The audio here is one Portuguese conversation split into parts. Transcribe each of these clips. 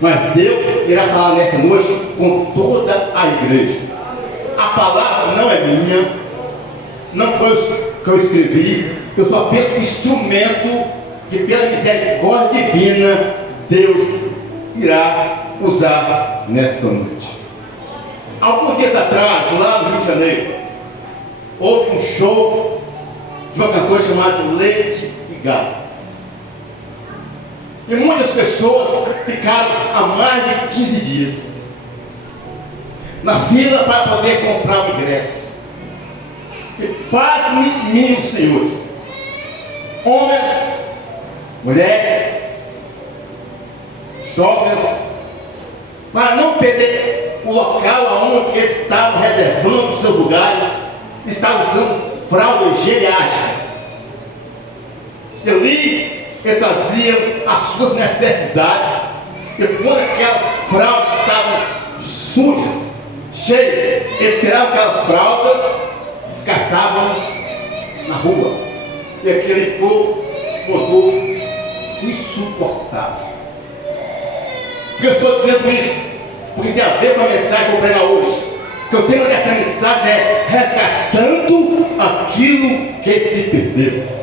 Mas Deus irá falar nessa noite com toda a igreja. A palavra não é minha, não foi o que eu escrevi, eu só penso que instrumento que pela misericórdia divina Deus irá usar nesta noite. Alguns dias atrás, lá no Rio de Janeiro, houve um show de uma cantora chamada Lady Gaga. E muitas pessoas ficaram há mais de 15 dias na fila para poder comprar o ingresso. E pasmem, os senhores, homens, mulheres, jovens, para não perder o local onde eles estavam reservando os seus lugares, estavam usando fralda geriátrica. E ali eles faziam as suas necessidades, e quando aquelas fraldas estavam sujas, cheias, eles tiravam aquelas fraldas, descartavam na rua, e aquele ficou insuportável. Por que eu estou dizendo isso? Porque tem a ver com a mensagem que eu vou pregar hoje. Porque o tema dessa mensagem é resgatando aquilo que se perdeu.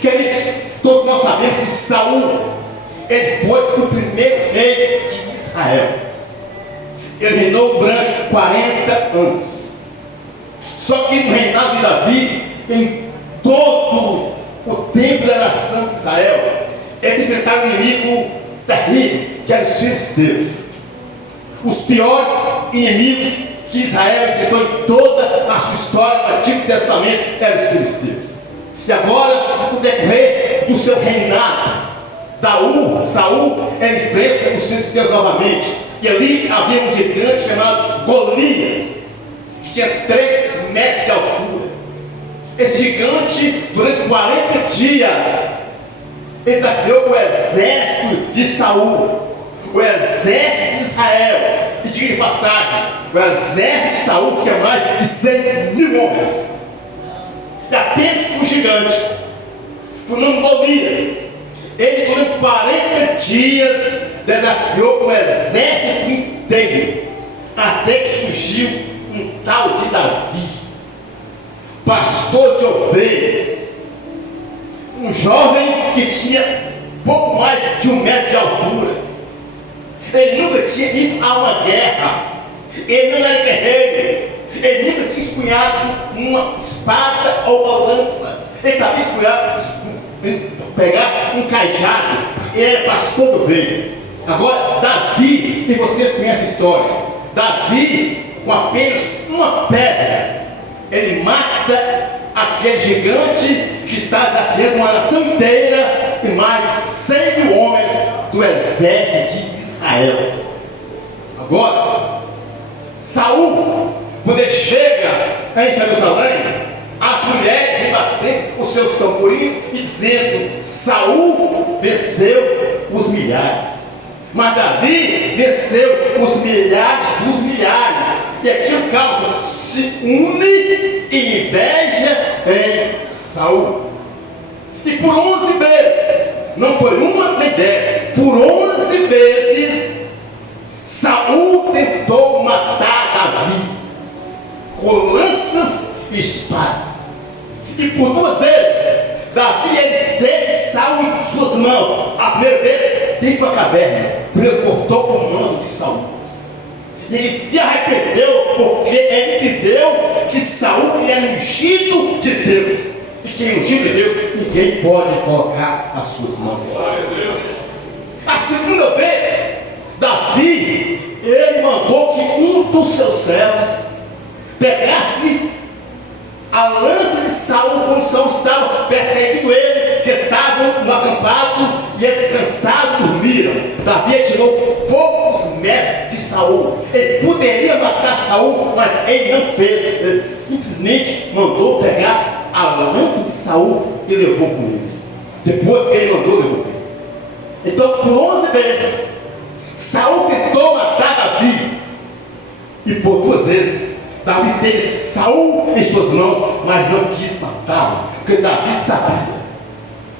Queridos, todos nós sabemos que Saul, ele foi o primeiro rei de Israel. Ele reinou durante 40 anos. Só que no reinado de Davi, em todo o tempo da nação de Israel, eles enfrentaram um inimigo terrível, que era os filhos de Deus. Os piores inimigos que Israel enfrentou em toda a sua história no Antigo Testamento eram os filhos de Deus. E agora, no decorrer do seu reinado, Saul enfrenta os filhos de Deus novamente. E ali havia um gigante chamado Golias, que tinha 3 metros de altura. Esse gigante, durante 40 dias, desafiou o exército de Saul, o exército de Israel. E diga de passagem, o exército de Saul tinha mais de 100.000 homens. E apenas um gigante, por nome Golias, ele durante 40 dias desafiou o exército inteiro, até que surgiu um tal de Davi, pastor de ovelhas, um jovem que tinha pouco mais de 1 metro de altura. Ele nunca tinha ido a uma guerra, ele não era guerreiro, ele nunca tinha empunhado uma espada ou uma lança. Ele sabia pegar um cajado. Ele era pastor de ovelha. Agora, Davi, e vocês conhecem a história, Davi, com apenas uma pedra, ele mata aquele gigante que está desafiando uma nação inteira e mais de 100.000 homens do exército de Israel. Agora, Saul, quando ele chega em Jerusalém, as mulheres batendo os seus tamborins e dizendo: Saul venceu os milhares, mas Davi venceu os milhares dos milhares. E aquilo causa ciúme e inveja em Saul. E por 11 vezes, não foi uma nem 10, por 11 vezes, Saul tentou matar Davi com lanças e espada. E por 2 vezes, Davi ele teve Saul em suas mãos. A primeira vez dentro da caverna, ele cortou o manto de Saul. E ele se arrependeu, porque ele entendeu que Saul era ungido de Deus. E quem ungido de Deus, ninguém pode colocar as suas mãos. A segunda vez, Davi, ele mandou que um dos seus servos pegasse a lança de Saul, quando Saul estava perseguindo ele, que estavam no acampado, e eles cansados dormiram. Davi tirou poucos metros de Saul. Ele poderia matar Saul, mas ele não fez. Ele simplesmente mandou pegar a lança de Saul e levou com ele. Depois que ele mandou devolver. Então, por 11 vezes, Saul tentou matar Davi, e por 2 vezes Davi teve Saul em suas mãos, mas não quis matá-lo, porque Davi sabia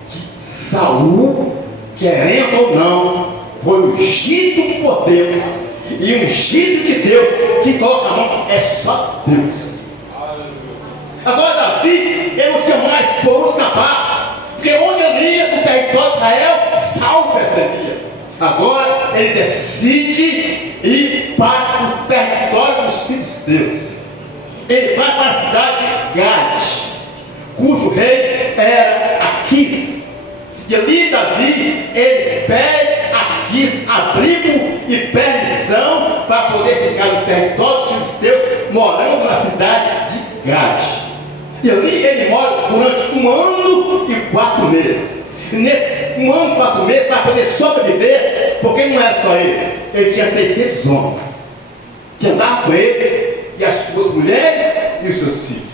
que Saul, querendo ou não, foi ungido por Deus. E o ungido de Deus, que coloca a mão, é só Deus. Agora Davi, ele não tinha mais por onde escapar, porque onde ele ia no território de Israel, Saul percebia. Agora ele decide ir para o território dos filisteus. Ele vai para a cidade de Gade, cujo rei era Aquis. E ali Davi, ele pede a Aquis abrigo e permissão para poder ficar no território dos filisteus, morando na cidade de Gade. E ali ele mora durante 1 ano e 4 meses. E nesse 1 ano e 4 meses, para poder sobreviver, porque não era só ele tinha 600 homens que andavam com ele, e as suas mulheres e os seus filhos.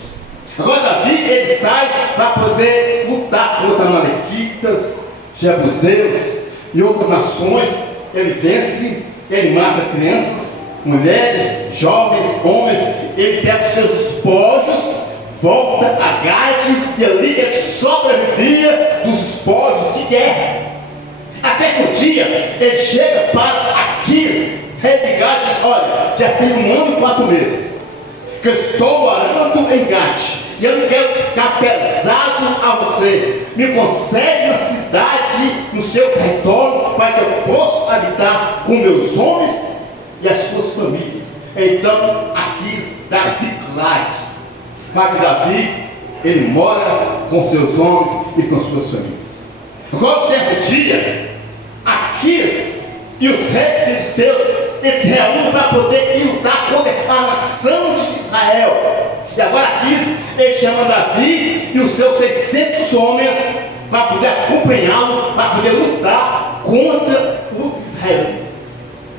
Agora Davi, ele sai para poder lutar contra amalequitas, jebuseus e outras nações. Ele vence, ele mata crianças, mulheres, jovens, homens. Ele pega os seus despojos, volta a Gade, e ali ele sobrevivia dos despojos de guerra. Até que um dia ele chega para Aquis, rei de Gade, e diz: olha, já tem 1 ano e 4 meses que eu estou morando em Gade, e eu não quero ficar pesado a você. Me concede uma cidade no seu território, para que eu possa habitar com meus homens e as suas famílias. Então Aquis dá Ziclag, para que Davi, ele mora com seus homens e com suas famílias. Agora, certo dia, Aquis e os reis filisteus, eles se reúnem para poder ir lutar contra a nação de Israel. E agora Aquis, ele chama Davi e os seus 600 homens para poder acompanhá-lo, para poder lutar contra os israelitas.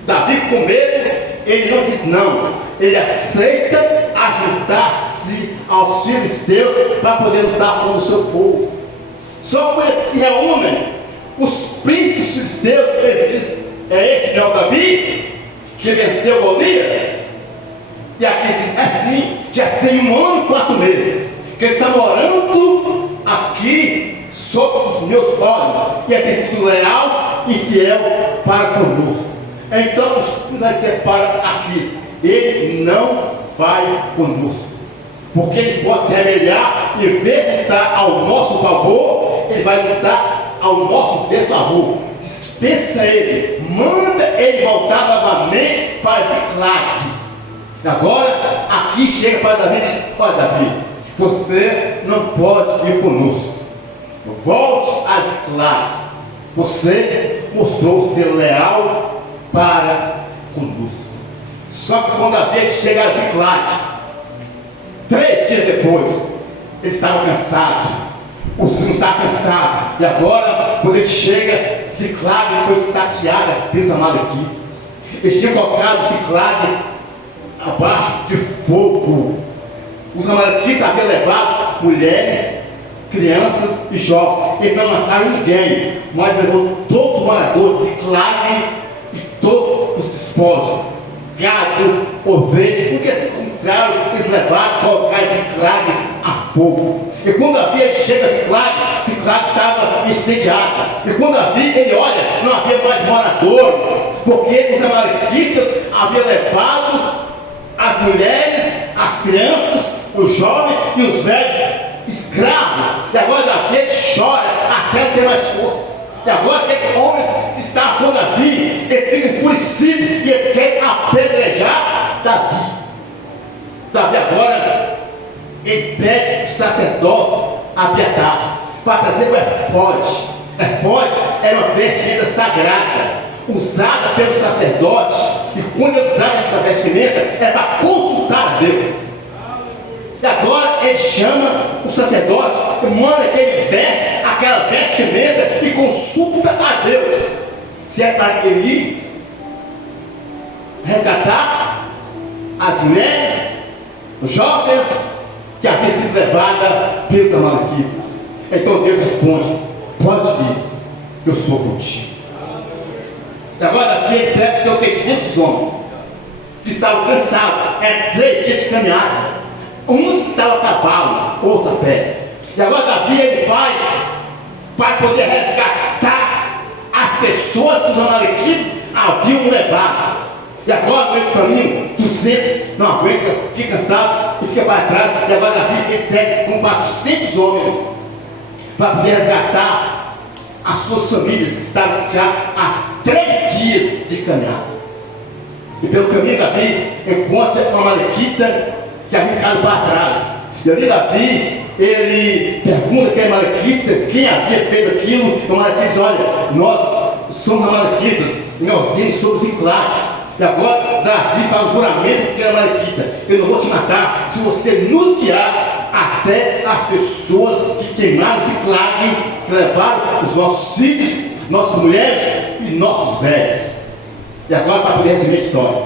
Davi, com medo, ele não diz não, ele aceita ajudar-se aos filisteus para poder lutar contra o seu povo. Só quando eles se reúnem, os príncipes filisteus, eles dizem: é esse que é o Davi, que venceu Golias? E aqui diz: é sim, já tem 1 ano e 4 meses que ele está morando aqui sob os meus olhos, e é tem sido leal e fiel para conosco. Então os vai dizer para Aquis: ele não vai conosco, porque ele pode se rebeliar e em vez de lutar ao nosso favor, ele vai lutar ao nosso desfavor. Dispensa ele, manda ele voltar novamente para Ziclag. Agora aqui chega para Davi e diz: olha Davi, você não pode ir conosco, volte a Ziclag. Você mostrou ser leal para conosco. Só que quando Davi chega a Ziclag, 3 dias depois, ele estava cansado, os filhos estavam cansados, e agora, quando ele chega, Ziclag foi saqueada pelos amalequitas. Eles tinham colocado Ziclag abaixo de fogo. Os amalequitas haviam levado mulheres, crianças e jovens. Eles não mataram ninguém, mas levou todos os moradores de Ziclag e todos os despojos, gado, ovelha, porque se encontraram, eles levaram, colocaram Ziclag a fogo. E quando Davi chega a Ziclag estava incendiada. E quando Davi, ele olha, não havia mais moradores, porque os amalequitas haviam levado as mulheres, as crianças, os jovens e os velhos escravos. E agora Davi chora até não ter mais forças. E agora aqueles homens que estavam com Davi, eles ficam enfurecidos e eles querem apedrejar Davi. Davi agora, ele pede o sacerdote Abiatar para trazer o efode. Efode era uma vestimenta sagrada, usada pelo sacerdote, e quando ele usava essa vestimenta, era para consultar a Deus. E agora ele chama o sacerdote e manda que ele veste aquela vestimenta e consulta a Deus, se é para ele ir resgatar as mulheres, os jovens que haviam sido levadas pelos amalequitas. Então Deus responde: pode ir, eu sou contigo. E agora Davi pega os seus 600 homens que estavam cansados, 3 dias de caminhada. Uns estavam a cavalo, outros a pé. E agora Davi, ele vai para poder resgatar as pessoas que os amalequitas haviam levado. E agora, no meio do caminho, 200 não aguenta, fica cansado e fica para trás. E agora Davi ele segue com 400 homens para poder resgatar as suas famílias que estavam já há 3 dias de caminhada. E pelo caminho Davi encontra uma amalequita que havia ficado para trás. E ali Davi, ele pergunta quem é amalequita, quem havia feito aquilo. E o amalequita diz: olha, nós somos amalequitas, e nós vimos sobre Ziclague. E agora Davi faz o juramento que é amalequita: eu não vou te matar se você nos guiar até as pessoas que queimaram Ziclague, que levaram os nossos filhos, nossas mulheres e nossos velhos. E agora, para poder resumir a história,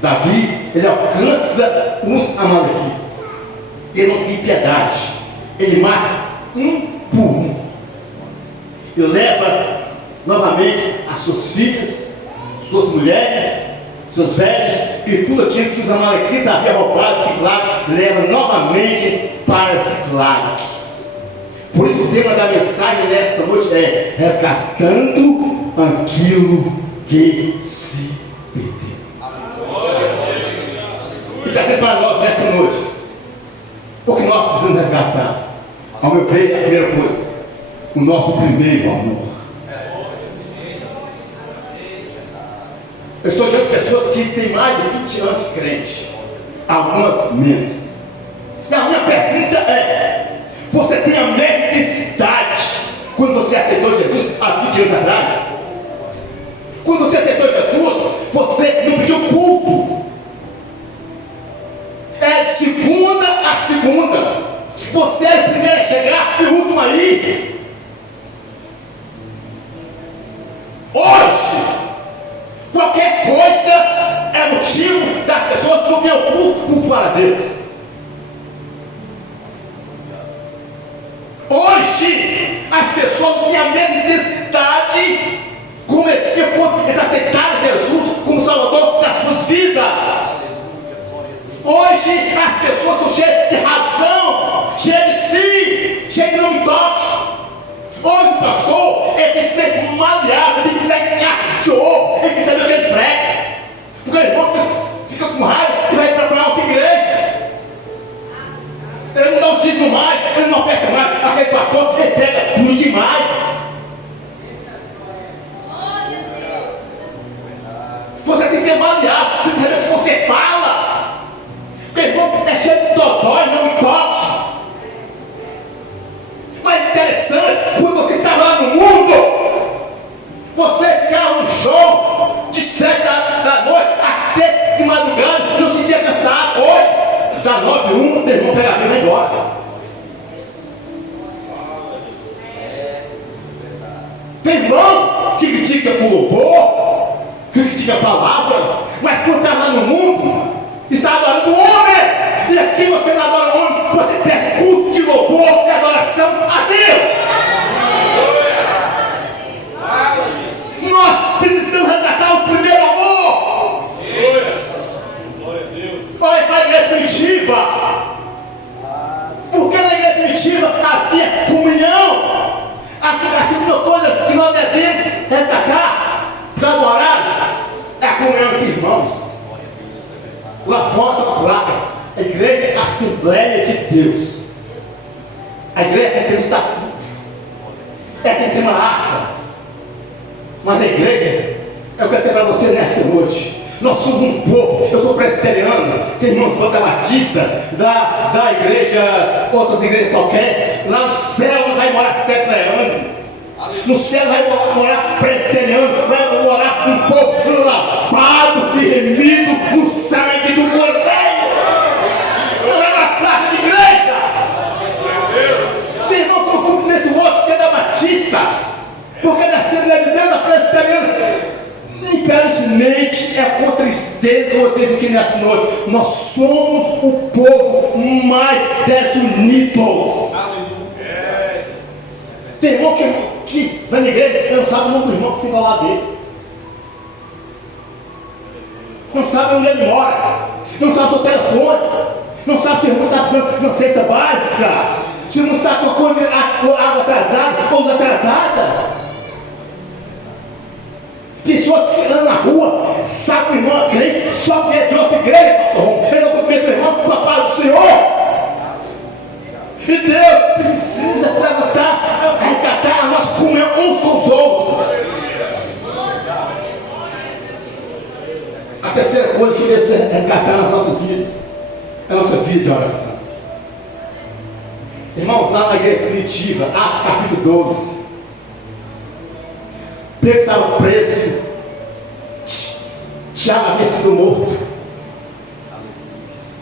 Davi, ele alcança os amalequitas. Ele não tem piedade. Ele mata um por um. E leva novamente as suas filhas, suas mulheres, seus velhos e tudo aquilo que os amalequitas haviam roubado de Ziclague, leva novamente para Ziclague. Por isso o tema da mensagem nesta noite é resgatando aquilo que se perdeu. E trazer para nós nessa noite o que nós precisamos resgatar. Ao meu ver, a primeira coisa, o nosso primeiro amor. Eu estou diante de pessoas que têm mais de 20 anos de crente, algumas menos. E a minha pergunta é: você tem a mesma intensidade quando você aceitou Jesus há 20 anos atrás? Quando você aceitou Jesus, você não pediu culto. É de segunda a segunda. Você é o primeiro a chegar e o último a ir. Hoje, qualquer coisa é motivo das pessoas que não têm o culto para Deus. Hoje, as pessoas não têm a mesma intensidade como eles aceitaram Jesus como Salvador das suas vidas. Hoje as pessoas estão cheias de razão, cheias de si, cheias de não me toque. Hoje o pastor, ele tem que ser maleável, ele tem que ser cachorro, ele tem que saber o que ele prega. Porque o irmão fica com raiva e vai procurar outra igreja. Ele não dá o dízimo mais, ele não oferta mais. Aquele pastor, ele pega tudo demais. Você tem que ser maleável, você tem que saber o que você fala. Porque irmão é cheio de dodói, não me toque. Mas interessante, quando você estava lá no mundo, você ficava no show de 7 da noite até de madrugada e não se sentia cansado. Hoje, da 9 1, o irmão pega a vida e vai embora. Tem irmão que critica por louvor, que critica a palavra, mas quando estava lá no mundo, está adorando homens. E aqui você não adora homens, você tem culto de louvor e adoração a Deus. Nós precisamos resgatar o primeiro amor. Olha para a igreja primitiva. Porque na igreja primitiva havia comunhão. A segunda coisa que nós devemos resgatar para adorar é a comunhão entre irmãos. Lá fora tem uma placa: a igreja é a Assembleia de Deus. A igreja tem que ter um estatuto, tem que ter uma ata. Mas a igreja, eu quero dizer para você nessa noite, nós somos um povo. Eu sou presbiteriano, tem irmãos da Batista, da igreja, outras igrejas qualquer. Lá no céu não vai morar sepleano. No céu vai morar presbiteriano, vai morar um povo lavado e remido no sangue do Cordeiro. Não é uma placa de igreja. Tem irmão que não cumprimenta o outro, que é da Batista, porque é da Assembleia de Deus, da presbiteriana. Infelizmente, é com tristeza que vocês aqui nessa noite, nós somos o povo mais desunido. Tem irmão que vai na igreja, não sabe o nome do irmão que se vai lá dele. Não sabe onde ele mora, não sabe o seu telefone, não sabe se o irmão está precisando de uma cesta básica, se o irmão está com a água atrasada ou atrasada. Pessoas que andam na rua, sabe que o irmão é crente, só porque é de outra igreja, pastor Ron. Ele não cumprimenta o irmão com a paz do Senhor. E Deus precisa levantar, resgatar a nossa comunhão uns com os outros. A terceira coisa que Deus quer resgatar nas nossas vidas é a nossa vida de oração. Irmãos, lá na igreja primitiva, Atos capítulo 12, Pedro estava preso, Tiago havia sido morto.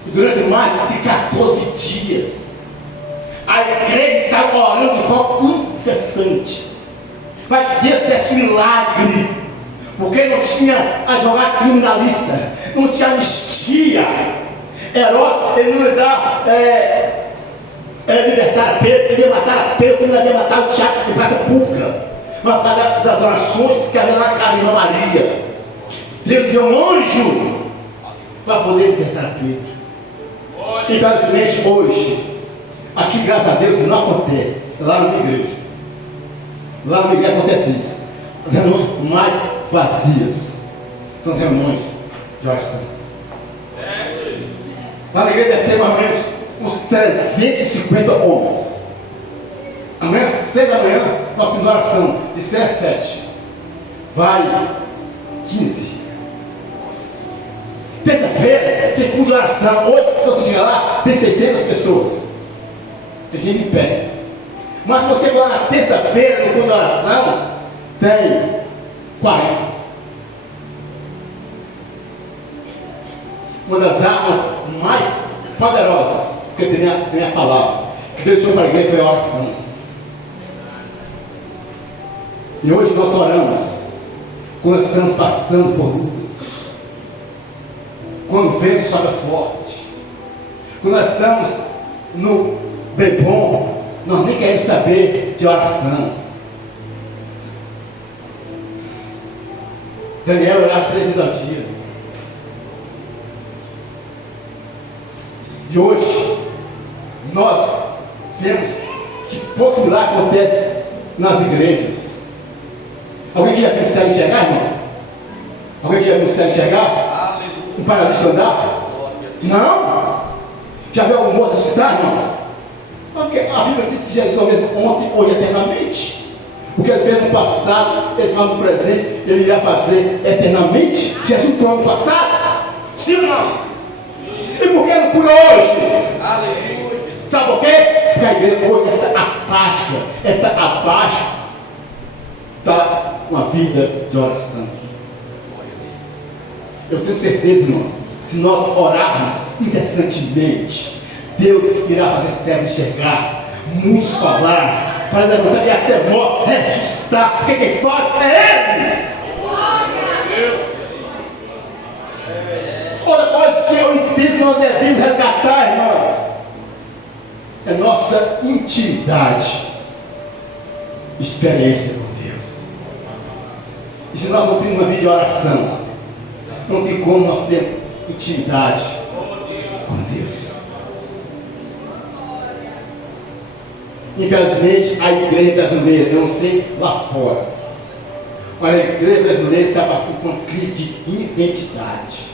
Durante mais de 14 dias, a igreja estava orando de forma incessante para que Deus fizesse um milagre, porque não tinha advogado criminalista, não tinha anistia. Herodes, ele não ia dar libertar a Pedro, ele ia matar a Pedro, ele ia matar o Tiago em praça pública, mas para das orações que havia na casa da irmã Maria. Deus deu um anjo para poder libertar a Pedro. Infelizmente hoje, aqui graças a Deus não acontece, lá na minha igreja. Lá na minha igreja acontece isso. As reuniões mais vazias são as reuniões de oração. Lá na igreja deve ter mais ou menos uns 350 homens. Amanhã, 6 da manhã, nós temos oração de 6 a 7. Vai 15. Terça-feira, tem culto de oração. Hoje, se você chegar lá, tem 600 pessoas. Tem gente em pé. Mas se você for na terça-feira, no culto de oração, tem 40. Uma das armas mais poderosas, porque tem a palavra, que Deus deixou para a igreja foi a oração. E hoje nós oramos quando nós estamos passando por lutas, quando o vento sobe forte, quando nós estamos no bem bom, nós nem queremos saber de oração. Daniel orava 3 vezes ao dia. E hoje nós vemos que poucos milagres acontecem nas igrejas. Alguém que já viu o cego enxergar, irmão? Alguém que já viu o cego enxergar? Um paralítico andar? Não? Já viu algum morto ressuscitar, irmão? Porque a Bíblia diz que Jesus é o mesmo ontem, hoje, eternamente. O que ele fez no passado, ele faz no presente, ele irá fazer eternamente. Jesus foi no passado? Sim ou não? E por que não cura hoje? Aleluia. Sabe por quê? Porque a igreja hoje está apática, está abaixo da uma vida de oração. Eu tenho certeza, irmãos, se nós orarmos incessantemente, Deus irá fazer esse servo enxergar, muitos falar, para levantar e até morte ressuscitar, porque quem faz é Ele. Outra coisa que eu entendo que nós devemos resgatar, irmãos, é nossa intimidade, experiência com Deus. E se nós não temos uma vida de oração, não tem como nós termos intimidade com Deus. Infelizmente, a igreja brasileira, eu não sei lá fora, mas a igreja brasileira está passando por uma crise de identidade.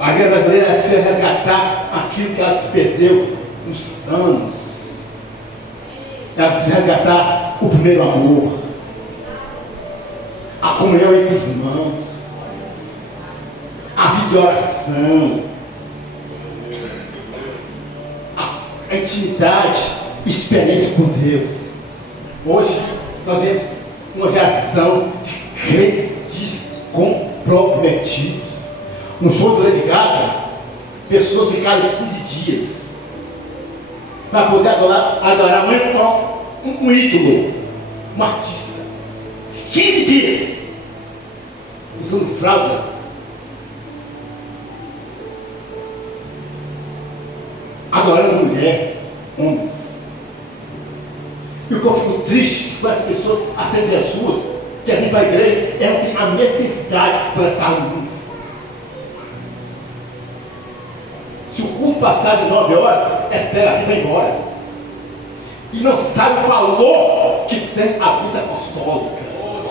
A igreja brasileira precisa resgatar aquilo que ela se perdeu nos anos. Ela precisa resgatar o primeiro amor, a comunhão entre irmãos, a vida de oração, a intimidade, experiência com Deus. Hoje nós vemos uma geração de crentes descomprometidos. No show do Lady Gaga, pessoas ficaram 15 dias para poder adorar um ídolo, um artista. 15 dias usando fralda. Adorando mulher, homens. E o que eu fico triste com essas pessoas, assim Jesus, que assim para a igreja, ela tem a mesma necessidade para estar no mundo. Se o culto passar de 9 horas, espera aqui e vai embora. E não sabe o valor que tem a missa apostólica.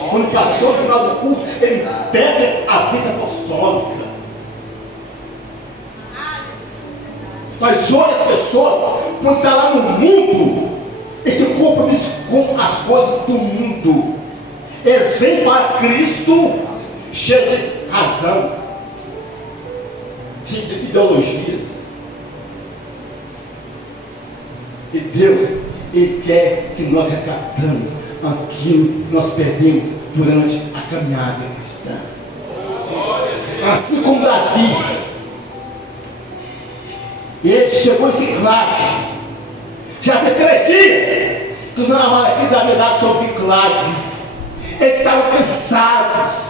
Quando o pastor, no final do culto, ele pede a bênção apostólica. Mas hoje as pessoas, quando estão lá no mundo, esse compromisso com as coisas do mundo, eles vêm para Cristo cheio de razão, de ideologias. E Deus, Ele quer que nós resgatamos aquilo que nós perdemos durante a caminhada cristã. Assim como Davi, ele chegou em Ziclag. Já tem 3 dias que os amalequitas haviam dado sobre Ziclag. Eles estavam cansados.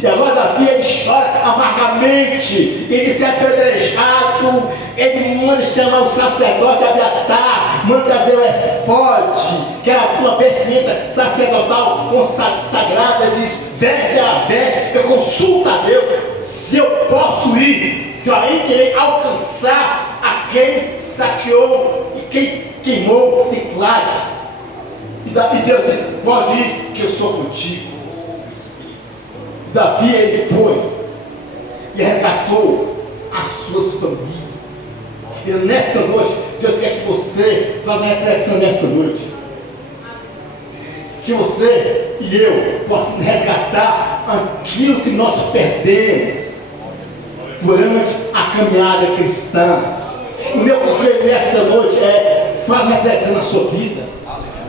E agora Davi, ele chora amargamente. Ele se é apedrejado. Ele manda chamar o sacerdote Abiatar, manda trazer o efode, que era uma vestimenta sacerdotal consagrada. Ele diz: veste a veste, eu consulto a Deus se eu posso ir, se eu ainda irei alcançar a quem saqueou e quem queimou Ziclag. E Deus diz: pode ir, que eu sou contigo. Davi, ele foi e resgatou as suas famílias. E nesta noite, Deus quer que você faça uma reflexão nesta noite. Que você e eu possamos resgatar aquilo que nós perdemos durante a caminhada cristã. O meu conselho nesta noite é: faça uma reflexão na sua vida.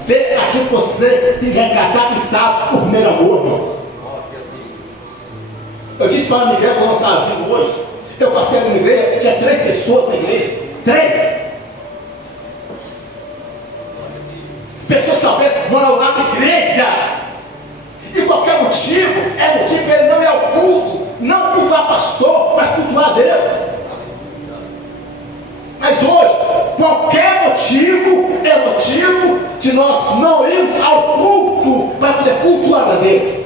Vê aquilo que você tem que resgatar, que sabe, por primeiro amor, irmãos. Eu disse para a Miguel, quando nós estávamos vindo hoje, eu passei na igreja, tinha 3 pessoas na igreja. 3 pessoas talvez moram lá na igreja. E qualquer motivo, é motivo que ele não é ao culto. Não cultuar pastor, mas cultuar Deus. Mas hoje, qualquer motivo é motivo de nós não irmos ao culto para poder cultuar a Deus.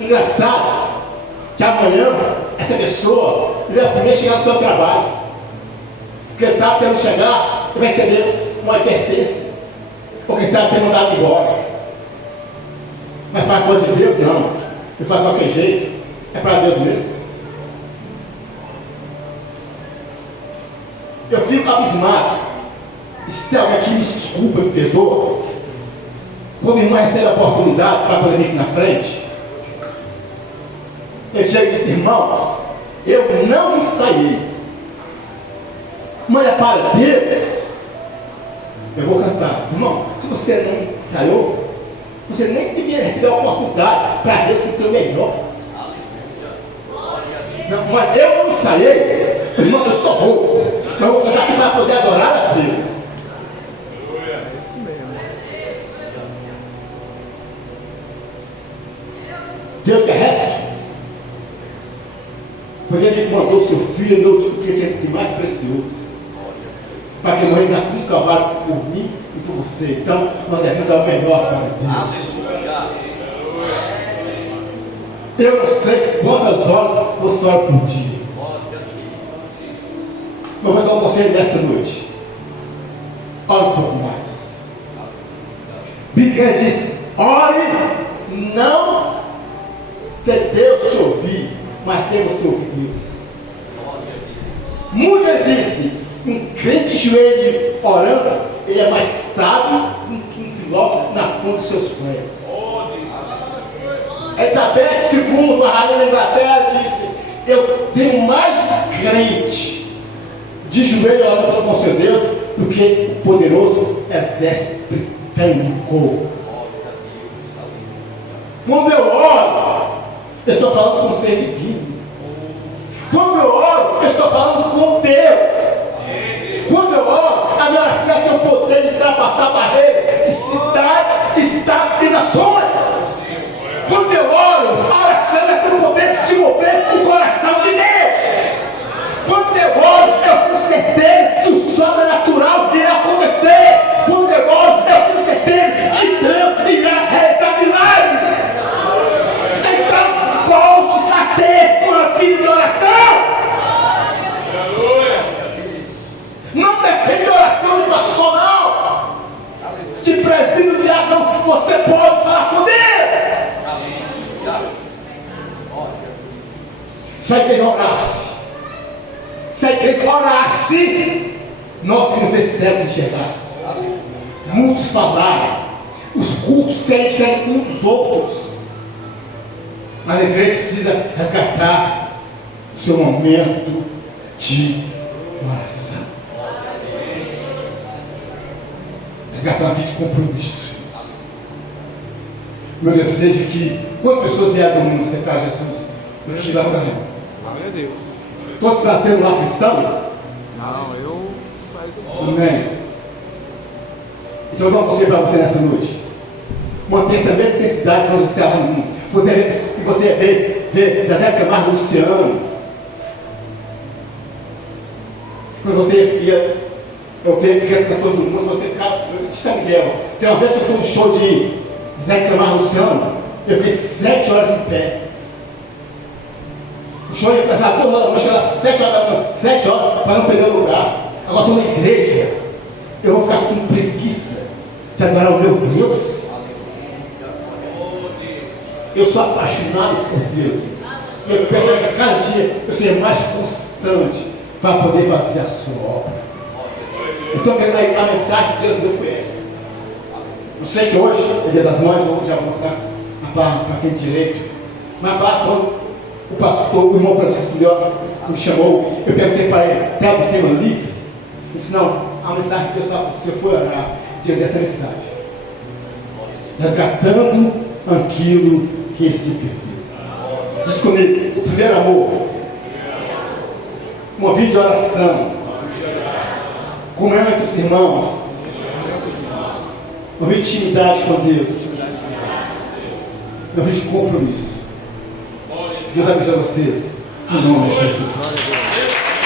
Engraçado que amanhã essa pessoa vai primeiro chegar no seu trabalho, porque ele sabe que se ele não chegar, ele vai receber uma advertência, porque sabe ter mandado embora. Mas para a coisa de Deus, não. Eu faço de qualquer jeito, é para Deus mesmo. Eu fico abismado. Se tem alguém que me desculpa, me perdoa, quando a irmã recebe a oportunidade para poder vir aqui na frente, ele chega e diz: irmãos, eu não ensaiei, mas é para Deus, eu vou cantar. Irmão, se você não ensaiou, você nem devia receber a oportunidade. Para Deus tem que ser o melhor. Não, mas eu não ensaiei, irmão, eu estou rouco, mas eu vou cantar aqui para poder adorar a Deus. É isso mesmo. Deus quer resto. Porque Ele mandou seu filho, meu tipo, que tinha de mais precioso, para que morresse na cruz Calvário por mim e por você. Então, nós devemos dar o melhor para Deus. Eu não sei quantas horas você ora por dia. Eu vou dar um conselho nessa noite. Ore um pouco mais. Bíblia diz: ore, não de Deus te ouvir, mas ter você ouvir Deus. Muda disse: um crente de joelho orando, ele é mais sábio que um filósofo na ponta dos seus pés. Elizabeth II, a rainha da Inglaterra, disse: eu tenho mais um crente de joelho orando com seu Deus do que o poderoso exército britânico. Quando eu oro, eu estou falando com o ser divino. Quando eu oro, eu estou falando com Deus. Quando eu oro, a minha oração tem o poder de ultrapassar barreiras de cidades, estados e nações. Quando eu oro, a oração tem o poder de mover o coração de Deus. Quando eu oro, eu tenho certeza que o sobrenatural irá acontecer. Quando eu oro, eu tenho certeza que Deus irá realizar milagres. Então, volte a ter uma vida de oração. Não depende de oração de pastor, não. De presbítero, de diabo, não. Se a igreja orasse, se a igreja orasse, nós tínhamos esse céu enxergasse. Muitos falaram, os cultos serem diferentes uns dos outros. Mas a igreja precisa resgatar o seu momento de oração. Resgatar uma vida de compromisso. Meu desejo é que quantas pessoas vieram do mundo aceitar Jesus? Eu te dá para mim. Glória a Deus. Todos nasceram lá cristãos? Não, eu faz. Amém. Então eu vou dizer para você nessa noite. Mantenha essa mesma intensidade que nós estamos no mundo. Você vê Zezé Camargo Luciano. Quando você ia, eu vejo aqueles cantores do mundo, você ficava de São Miguel. Tem uma vez que eu fui no show de Zezé Camargo Luciano, eu fiquei 7 horas em pé. O show ia começar a 2 horas da noite, era 7 horas da manhã, 7 horas, para não perder o lugar. Agora estou na igreja, eu vou ficar com preguiça de adorar o meu Deus. Eu sou apaixonado por Deus. Eu penso que cada dia eu seja mais constante para poder fazer a sua obra. Então, a mensagem que Deus me deu foi essa. Eu sei que hoje é dia das mães, eu já vou mostrar a barra para quem direito. Mas a barra, quando o pastor, o irmão Francisco me chamou, eu perguntei para ele, tem algum tema livre? Ele disse, não, a mensagem que Deus estava, se eu for orar, diante dessa mensagem. Resgatando aquilo que se perdeu. Diz comigo, o primeiro amor, uma vida de oração, comunhão entre os irmãos, uma vida de intimidade com Deus, uma vida de compromisso. Deus abençoe vocês, em nome de Jesus.